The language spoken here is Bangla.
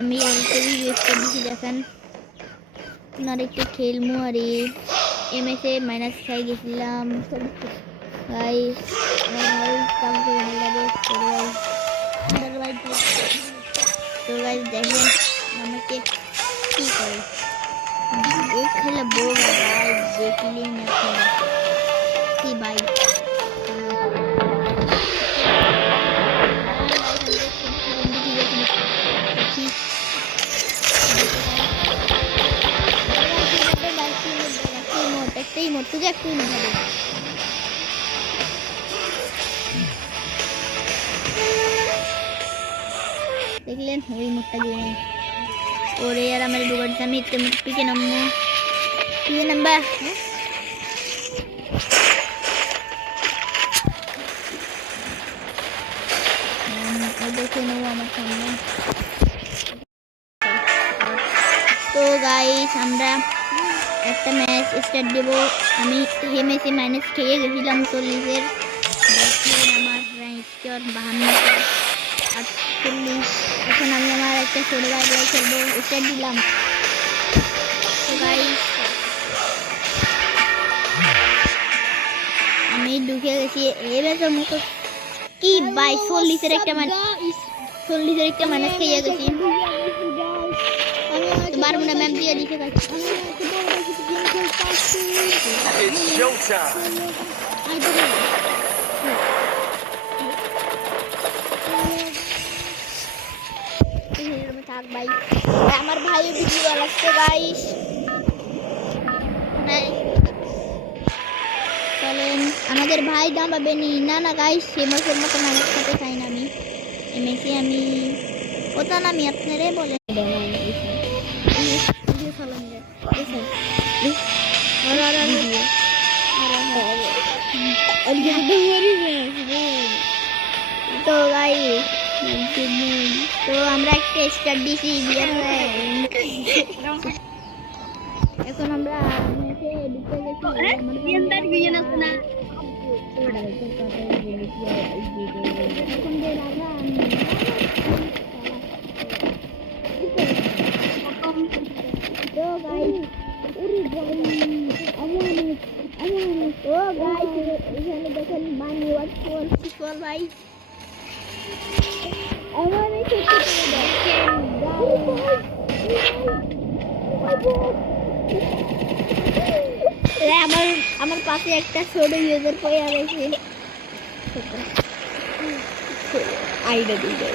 আমি এলকেবি ইউজ করছি দেখেন আপনার একটু খেলমু আর এমএসএ মাইনাস খাই গেছিলাম গাইস আমার কাউকে ভালো লাগে তো গাইস দেখেন আমাকে কি করে एक खेला बोगा भाई देख लिए ना कि भाई तुझे कोई नहीं है देख लें वही मुट्टा जो है और यार हमारे डूबड़ से हमें इतने मुट्टी के नंबर ये नंबर देखो ना वो हमारे सामने तो गाइस हमरा একটা ম্যাচ স্টার্ট দেব আমি হেমেসি মাইনাস খেয়ে গেছিলাম 40 এর দেখেন আমার র্যাঙ্ক স্কোর 52 48 এখন আমি আমার একটা ছোট ভাই খেলবো স্টার্ট দিলাম তো গাইস আমি ঢুকে গেছি এবারে মতো কি ভাই 40 এর একটা মাইনাস খেয়ে গেছি আমি বারমুনা ম্যাপ দিয়ে দিতে পারছি It's showtime. আমার ভাইও ভিডিও লাগছে গাইস চলেন আমাদের ভাই দাম পাবেনি না গাইস সেমাসের মতো মানুষ সাথে খাই না আমি এমএসি আমি ওটা না আমি আপনারে বলে তো গাইস তো আমরা একটা স্টার্ট দিছি এখন আমরা ম্যাচে ঢুকে গেছি এখন যে রাজা তো গাইস ও গাইস এখানে দেখেন বানি ওয়াট ভাই আমার পাশে একটা ছোট ইউজার পড়ে আছে আইডা দিয়ে